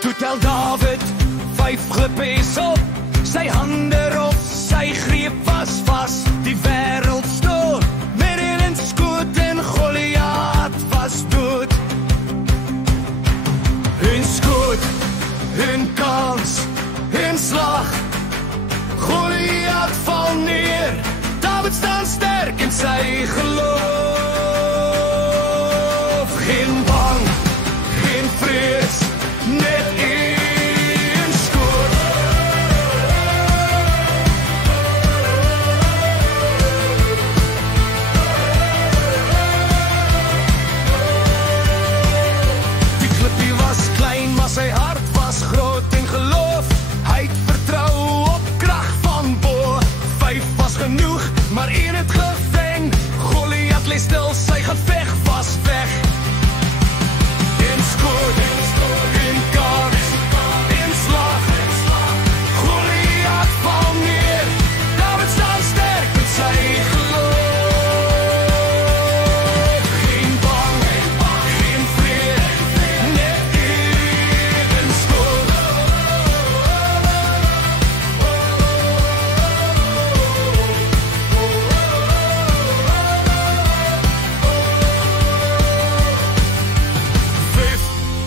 Toe tel David 5 klippies op, sy hande op, sy greep was vas, die wêreld stil, met een skoot en Goliath was dood. Hun skoot, hun kans, hun slag, Goliath val neer, David staan sterk in sy geloof. Geen bang, geen vrees, net een skoot. Die klippie was klein, maar sy hart was groot en geloof. Hy het vertrou op krag van bo. 5 was genoeg, maar een het geveng. Goliath lê stil, sy gaan veg, was weg. Een skoot, een kans, een slag, Goliath val neer, David staan sterk met sy geloof. Geen bang, geen vrees, net een skoot.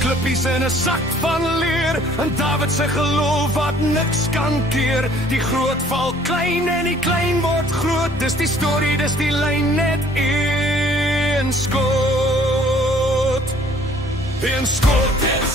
Klippies in 'n sak van leer, en David se geloof wat niks kan keer. Die groot val klein en die klein word groot. Dis die storie, dis die lyn, net een skoot. Een skoot, een